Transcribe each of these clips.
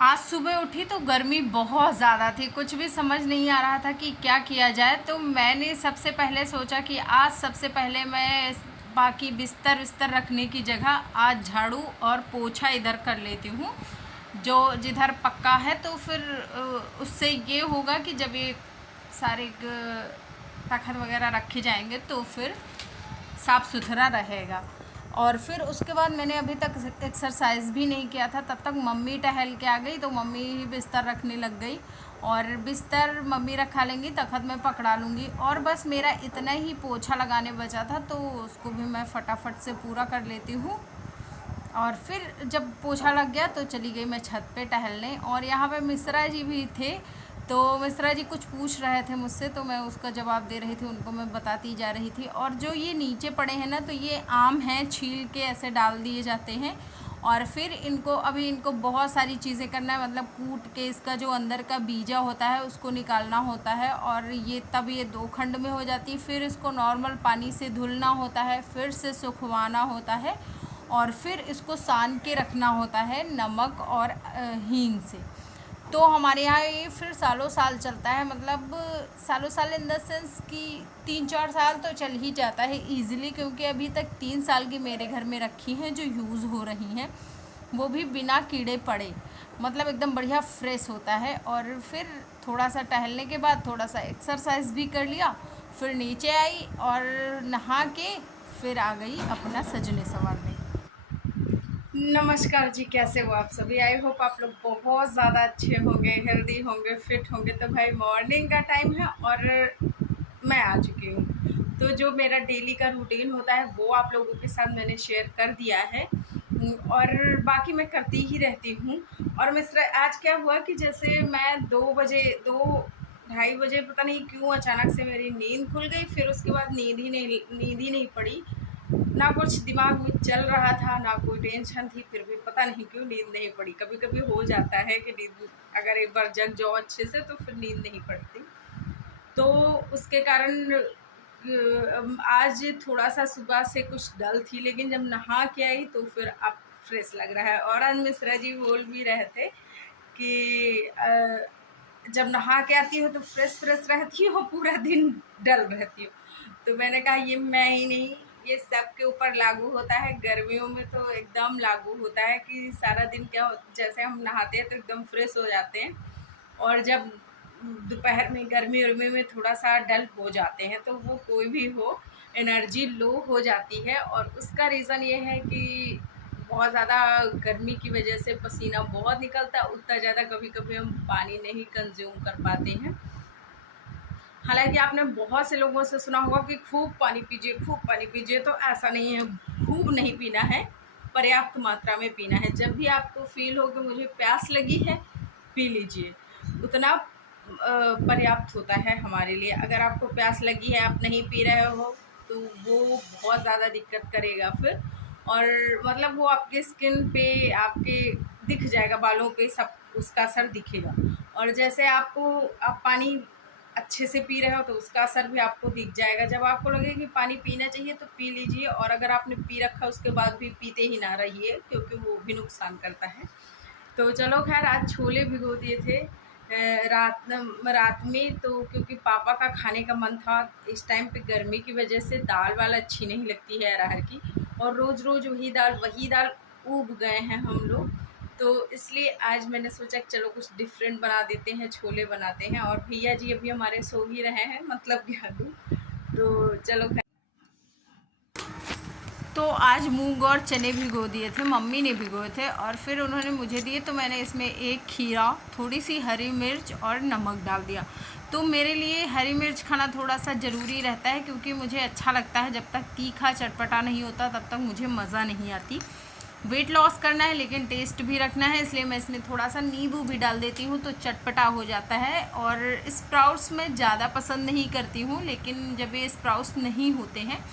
आज सुबह उठी तो गर्मी बहुत ज़्यादा थी, कुछ भी समझ नहीं आ रहा था कि क्या किया जाए। तो मैंने सबसे पहले सोचा कि आज सबसे पहले मैं बाकी बिस्तर विस्तर रखने की जगह आज झाड़ू और पोछा इधर कर लेती हूँ, जो जिधर पक्का है। तो फिर उससे ये होगा कि जब ये सारे तखत वगैरह रखे जाएंगे तो फिर साफ़ सुथरा रहेगा। और फिर उसके बाद मैंने अभी तक एक्सरसाइज भी नहीं किया था, तब तक मम्मी टहल के आ गई तो मम्मी ही बिस्तर रखने लग गई। और बिस्तर मम्मी रखा लेंगी, तखत मैं पकड़ा लूँगी। और बस मेरा इतना ही पोछा लगाने बचा था, तो उसको भी मैं फटाफट से पूरा कर लेती हूँ। और फिर जब पोछा लग गया तो चली गई मैं छत पे टहलने। और यहाँ पे मिश्रा जी भी थे, तो मिश्रा जी कुछ पूछ रहे थे मुझसे, तो मैं उसका जवाब दे रही थी, उनको मैं बताती जा रही थी। और जो ये नीचे पड़े हैं ना, तो ये आम हैं, छील के ऐसे डाल दिए जाते हैं। और फिर इनको बहुत सारी चीज़ें करना है, मतलब कूट के इसका जो अंदर का बीजा होता है उसको निकालना होता है। और ये दो खंड में हो जाती है। फिर इसको नॉर्मल पानी से धुलना होता है, फिर से सुखवाना होता है, और फिर इसको सान के रखना होता है नमक और हींग से। तो हमारे यहाँ ये फिर सालों साल चलता है, मतलब सालों साल इन द सेंस कि 3-4 साल तो चल ही जाता है इजीली, क्योंकि अभी तक 3 साल की मेरे घर में रखी हैं जो यूज़ हो रही हैं, वो भी बिना कीड़े पड़े, मतलब एकदम बढ़िया फ्रेश होता है। और फिर थोड़ा सा टहलने के बाद थोड़ा सा एक्सरसाइज भी कर लिया, फिर नीचे आई और नहा के फिर आ गई अपना सजने संवारने। नमस्कार जी, कैसे हो आप सभी? आई होप आप लोग बहुत ज़्यादा अच्छे होंगे, हेल्दी होंगे, फिट होंगे। तो भाई मॉर्निंग का टाइम है और मैं आ चुकी हूँ। तो जो मेरा डेली का रूटीन होता है वो आप लोगों के साथ मैंने शेयर कर दिया है, और बाकी मैं करती ही रहती हूँ। और मिस्टर आज क्या हुआ कि जैसे मैं 2 2:30 बजे पता नहीं क्यों अचानक से मेरी नींद खुल गई। फिर उसके बाद नींद ही नहीं पड़ी, ना कुछ दिमाग में चल रहा था, ना कोई टेंशन थी, फिर भी पता नहीं क्यों नींद नहीं पड़ी। कभी कभी हो जाता है कि नींद अगर एक बार जग जाओ अच्छे से तो फिर नींद नहीं पड़ती। तो उसके कारण आज थोड़ा सा सुबह से कुछ डल थी, लेकिन जब नहा के आई तो फिर अब फ्रेश लग रहा है। और आज मिश्रा जी बोल भी रहे थे कि जब नहा के आती हो तो फ्रेश फ्रेश रहती हो, पूरा दिन डल रहती हो। तो मैंने कहा ये मैं ही नहीं, ये सबके ऊपर लागू होता है। गर्मियों में तो एकदम लागू होता है कि सारा दिन जैसे हम नहाते हैं तो एकदम फ्रेश हो जाते हैं, और जब दोपहर में गर्मी उर्मी में थोड़ा सा डल हो जाते हैं तो वो कोई भी हो, एनर्जी लो हो जाती है। और उसका रीज़न ये है कि बहुत ज़्यादा गर्मी की वजह से पसीना बहुत निकलता है, उतना ज़्यादा कभी कभी हम पानी नहीं कंज्यूम कर पाते हैं। हालांकि आपने बहुत से लोगों से सुना होगा कि खूब पानी पीजिए, खूब पानी पीजिए, तो ऐसा नहीं है। खूब नहीं पीना है, पर्याप्त मात्रा में पीना है। जब भी आपको फील हो कि मुझे प्यास लगी है, पी लीजिए, उतना पर्याप्त होता है हमारे लिए। अगर आपको प्यास लगी है, आप नहीं पी रहे हो, तो वो बहुत ज़्यादा दिक्कत करेगा फिर। और मतलब वो आपके स्किन पे, आपके दिख जाएगा, बालों पे सब उसका असर दिखेगा। और जैसे आप पानी अच्छे से पी रहे हो तो उसका असर भी आपको दिख जाएगा। जब आपको लगे कि पानी पीना चाहिए तो पी लीजिए, और अगर आपने पी रखा उसके बाद भी पीते ही ना रहिए, क्योंकि वो भी नुकसान करता है। तो चलो खैर, आज छोले भिगो दिए थे रात में, तो क्योंकि पापा का खाने का मन था। इस टाइम पे गर्मी की वजह से दाल वाल अच्छी नहीं लगती है अरहर की, और रोज़ रोज़ वही दाल ऊब गए हैं हम लोग। तो इसलिए आज मैंने सोचा कि चलो कुछ डिफरेंट बना देते हैं, छोले बनाते हैं। और भैया जी अभी हमारे सो ही रहे हैं, मतलब गेहूँ। तो चलो तो आज मूंग और चने भिगो दिए थे, मम्मी ने भिगोए थे और फिर उन्होंने मुझे दिए। तो मैंने इसमें एक खीरा, थोड़ी सी हरी मिर्च और नमक डाल दिया। तो मेरे लिए हरी मिर्च खाना थोड़ा सा ज़रूरी रहता है, क्योंकि मुझे अच्छा लगता है। जब तक तीखा चटपटा नहीं होता तब तक मुझे मज़ा नहीं आती। वेट लॉस करना है लेकिन टेस्ट भी रखना है, इसलिए मैं इसमें थोड़ा सा नींबू भी डाल देती हूँ, तो चटपटा हो जाता है। और स्प्राउट्स मैं ज़्यादा पसंद नहीं करती हूँ, लेकिन जब ये स्प्राउट्स नहीं होते हैं,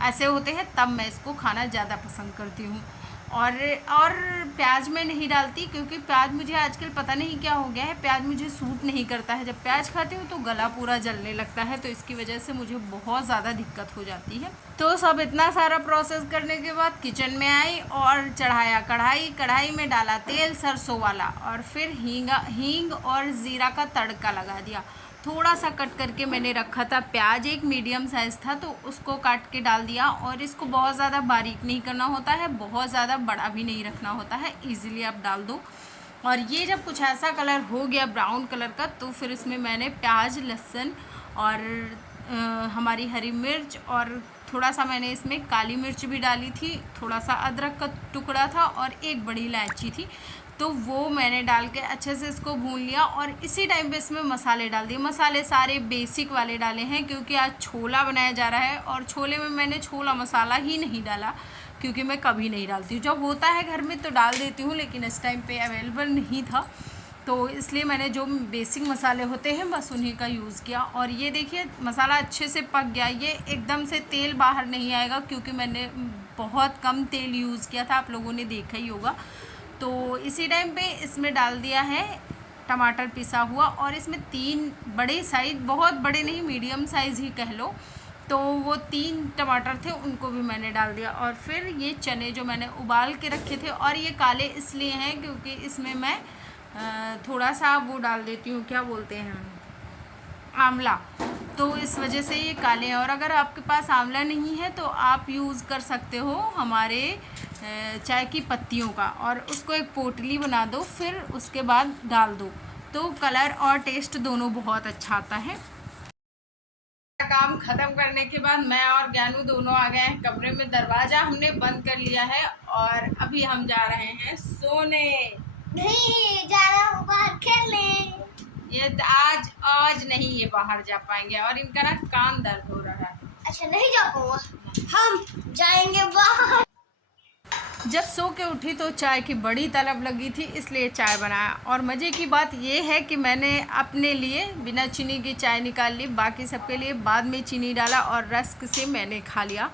ऐसे होते हैं, तब मैं इसको खाना ज़्यादा पसंद करती हूँ। और प्याज मैं नहीं डालती, क्योंकि प्याज मुझे आजकल पता नहीं क्या हो गया है, प्याज मुझे सूट नहीं करता है। जब प्याज खाती हूँ तो गला पूरा जलने लगता है, तो इसकी वजह से मुझे बहुत ज़्यादा दिक्कत हो जाती है। तो सब इतना सारा प्रोसेस करने के बाद किचन में आई और चढ़ाया कढ़ाई। कढ़ाई में डाला तेल सरसों वाला, और फिर हींग और ज़ीरा का तड़का लगा दिया। थोड़ा सा कट करके मैंने रखा था प्याज, एक मीडियम साइज़ था, तो उसको काट के डाल दिया। और इसको बहुत ज़्यादा बारीक नहीं करना होता है, बहुत ज़्यादा बड़ा भी नहीं रखना होता है, इजीली आप डाल दो। और ये जब कुछ ऐसा कलर हो गया ब्राउन कलर का, तो फिर इसमें मैंने प्याज, लहसुन और हमारी हरी मिर्च, और थोड़ा सा मैंने इसमें काली मिर्च भी डाली थी, थोड़ा सा अदरक का टुकड़ा था और एक बड़ी इलायची थी, तो वो मैंने डाल के अच्छे से इसको भून लिया। और इसी टाइम पे इसमें मसाले डाल दिए। मसाले सारे बेसिक वाले डाले हैं, क्योंकि आज छोला बनाया जा रहा है, और छोले में मैंने छोला मसाला ही नहीं डाला, क्योंकि मैं कभी नहीं डालती हूँ। जब होता है घर में तो डाल देती हूँ, लेकिन इस टाइम पे अवेलेबल नहीं था, तो इसलिए मैंने जो बेसिक मसाले होते हैं बस उन्हीं का यूज़ किया। और ये देखिए मसाला अच्छे से पक गया। ये एकदम से तेल बाहर नहीं आएगा, क्योंकि मैंने बहुत कम तेल यूज़ किया था, आप लोगों ने देखा ही होगा। तो इसी टाइम पे इसमें डाल दिया है टमाटर पिसा हुआ, और इसमें 3 बड़े साइज़, बहुत बड़े नहीं मीडियम साइज़ ही कह लो, तो वो 3 टमाटर थे, उनको भी मैंने डाल दिया। और फिर ये चने जो मैंने उबाल के रखे थे, और ये काले इसलिए हैं क्योंकि इसमें मैं थोड़ा सा वो डाल देती हूँ, क्या बोलते हैं, आंवला, तो इस वजह से ये काले हैं। और अगर आपके पास आंवला नहीं है तो आप यूज़ कर सकते हो हमारे चाय की पत्तियों का, और उसको एक पोटली बना दो, फिर उसके बाद डाल दो, तो कलर और टेस्ट दोनों बहुत अच्छा आता है। काम ख़त्म करने के बाद मैं और ज्ञानू दोनों आ गए हैं कमरे में। दरवाज़ा हमने बंद कर लिया है, और अभी हम जा रहे हैं सोने। नहीं जा रहा हूँ बाहर खेलने। ये आज नहीं ये बाहर जा पाएंगे, और इनका ना कान दर्द हो रहा है। अच्छा नहीं जा पाऊंगा, हम जाएंगे बाहर। जब सो के उठी तो चाय की बड़ी तलब लगी थी, इसलिए चाय बनाया। और मज़े की बात ये है कि मैंने अपने लिए बिना चीनी की चाय निकाल ली, बाकी सबके लिए बाद में चीनी डाला, और रस्क से मैंने खा लिया।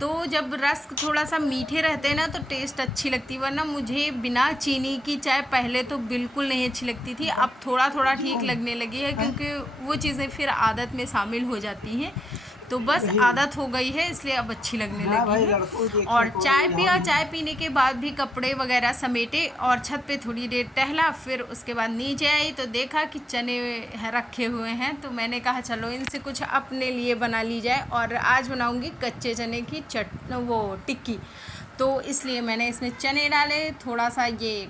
तो जब रस्क थोड़ा सा मीठे रहते हैं ना तो टेस्ट अच्छी लगती है, वरना मुझे बिना चीनी की चाय पहले तो बिल्कुल नहीं अच्छी लगती थी। अब थोड़ा थोड़ा ठीक लगने लगी है, क्योंकि वो चीज़ें फिर आदत में शामिल हो जाती हैं, तो बस आदत हो गई है, इसलिए अब अच्छी लगने लगी है। और चाय पिया, चाय पीने के बाद भी कपड़े वगैरह समेटे और छत पे थोड़ी देर टहला। फिर उसके बाद नीचे आई तो देखा कि चने रखे हुए हैं, तो मैंने कहा चलो इनसे कुछ अपने लिए बना ली जाए। और आज बनाऊंगी कच्चे चने की टिक्की, तो इसलिए मैंने इसमें चने डाले, थोड़ा सा ये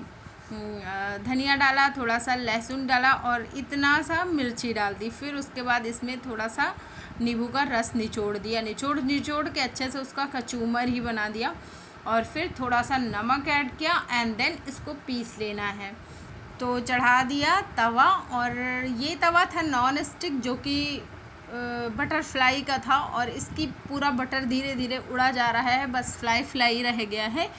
धनिया डाला, थोड़ा सा लहसुन डाला, और इतना सा मिर्ची डाल दी। फिर उसके बाद इसमें थोड़ा सा नींबू का रस निचोड़ दिया, निचोड़ के अच्छे से उसका कचूमर ही बना दिया। और फिर थोड़ा सा नमक ऐड किया, एंड देन इसको पीस लेना है। तो चढ़ा दिया तवा, और ये तवा था नॉन स्टिक, जो कि बटरफ्लाई का था, और इसकी पूरा बटर धीरे धीरे उड़ा जा रहा है, बस फ्लाई रह गया है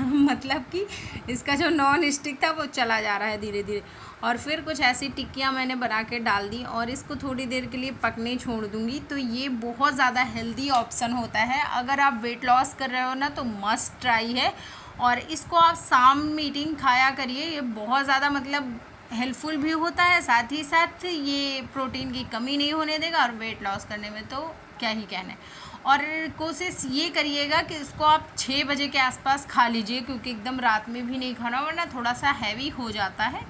मतलब कि इसका जो नॉन स्टिक था वो चला जा रहा है धीरे धीरे। और फिर कुछ ऐसी टिक्कियाँ मैंने बना के डाल दी, और इसको थोड़ी देर के लिए पकने छोड़ दूँगी। तो ये बहुत ज़्यादा हेल्दी ऑप्शन होता है, अगर आप वेट लॉस कर रहे हो ना तो मस्ट ट्राई है। और इसको आप शाम में ईटिंग खाया करिए, ये बहुत ज़्यादा मतलब हेल्पफुल भी होता है, साथ ही साथ ये प्रोटीन की कमी नहीं होने देगा, और वेट लॉस करने में तो क्या ही कहना है। और कोशिश ये करिएगा कि इसको आप 6 बजे के आसपास खा लीजिए, क्योंकि एकदम रात में भी नहीं खाना, वरना थोड़ा सा हैवी हो जाता है।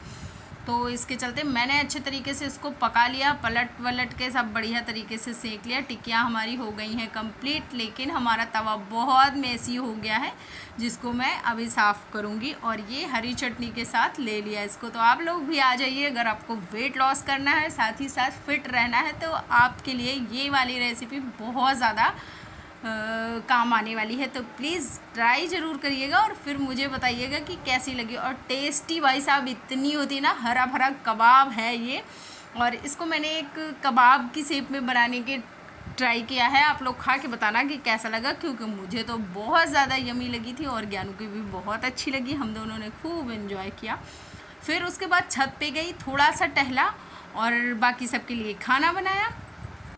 तो इसके चलते मैंने अच्छे तरीके से इसको पका लिया, पलट के सब बढ़िया तरीके से सेक लिया। टिक्कियाँ हमारी हो गई हैं कंप्लीट, लेकिन हमारा तवा बहुत मेसी हो गया है, जिसको मैं अभी साफ़ करूँगी। और ये हरी चटनी के साथ ले लिया इसको। तो आप लोग भी आ जाइए, अगर आपको वेट लॉस करना है, साथ ही साथ फिट रहना है, तो आपके लिए ये वाली रेसिपी बहुत ज़्यादा काम आने वाली है। तो प्लीज़ ट्राई ज़रूर करिएगा, और फिर मुझे बताइएगा कि कैसी लगी। और टेस्टी भाई साहब इतनी होती ना, हरा भरा कबाब है ये, और इसको मैंने एक कबाब की शेप में बनाने के ट्राई किया है। आप लोग खा के बताना कि कैसा लगा, क्योंकि मुझे तो बहुत ज़्यादा यमी लगी थी, और ज्ञानू की भी बहुत अच्छी लगी, हम दोनों ने खूब एंजॉय किया। फिर उसके बाद छत पे गई, थोड़ा सा टहला, और बाकी सबके लिए खाना बनाया।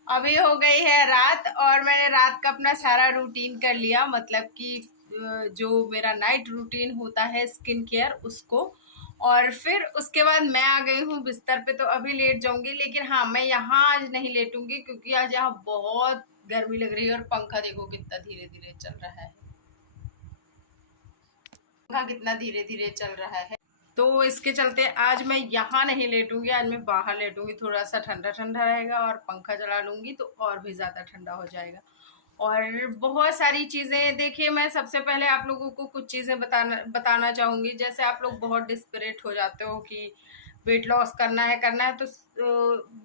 अभी हो गई है रात, और मैंने रात का अपना सारा रूटीन कर लिया, मतलब कि जो मेरा नाइट रूटीन होता है स्किन केयर उसको, और फिर उसके बाद मैं आ गई हूँ बिस्तर पे। तो अभी लेट जाऊंगी, लेकिन हाँ मैं यहाँ आज नहीं लेटूंगी क्योंकि आज यहाँ बहुत गर्मी लग रही है। और पंखा देखो कितना धीरे धीरे चल रहा है, पंखा कितना धीरे धीरे चल रहा है। तो इसके चलते आज मैं यहाँ नहीं लेटूंगी, आज मैं बाहर लेटूंगी। थोड़ा सा ठंडा ठंडा रहेगा और पंखा चला लूंगी तो और भी ज़्यादा ठंडा हो जाएगा। और बहुत सारी चीज़ें देखिए, मैं सबसे पहले आप लोगों को कुछ चीज़ें बताना चाहूँगी। जैसे आप लोग बहुत डिस्परेट हो जाते हो कि वेट लॉस करना है तो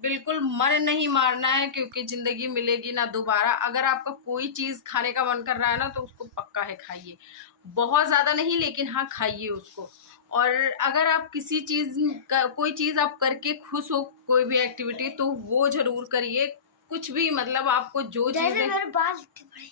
बिल्कुल मन नहीं मारना है, क्योंकि ज़िंदगी मिलेगी ना दोबारा। अगर आपका कोई चीज़ खाने का मन कर रहा है ना तो उसको पक्का है खाइए, बहुत ज़्यादा नहीं लेकिन हाँ खाइए उसको। और अगर आप किसी चीज़ का कोई चीज़ आप करके खुश हो, कोई भी एक्टिविटी, तो वो ज़रूर करिए। कुछ भी मतलब आपको जो चीज़ें, मेरे बाल इतने बड़े,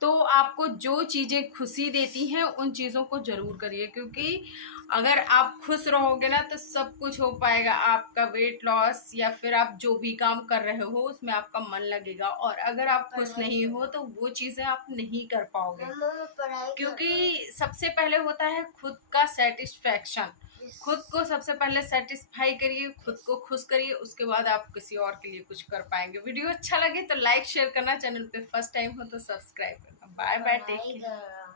तो आपको जो चीज़ें खुशी देती हैं उन चीज़ों को ज़रूर करिए, क्योंकि अगर आप खुश रहोगे ना तो सब कुछ हो पाएगा। आपका वेट लॉस या फिर आप जो भी काम कर रहे हो उसमें आपका मन लगेगा। और अगर आप खुश नहीं हो तो वो चीज़ें आप नहीं कर पाओगे, क्योंकि सबसे पहले होता है खुद का सेटिस्फैक्शन। खुद को सबसे पहले सेटिस्फाई करिए, खुद को खुश करिए, उसके बाद आप किसी और के लिए कुछ कर पाएंगे। वीडियो अच्छा लगे तो लाइक शेयर करना, चैनल पे फर्स्ट टाइम हो तो सब्सक्राइब करना। Bye bye, take care.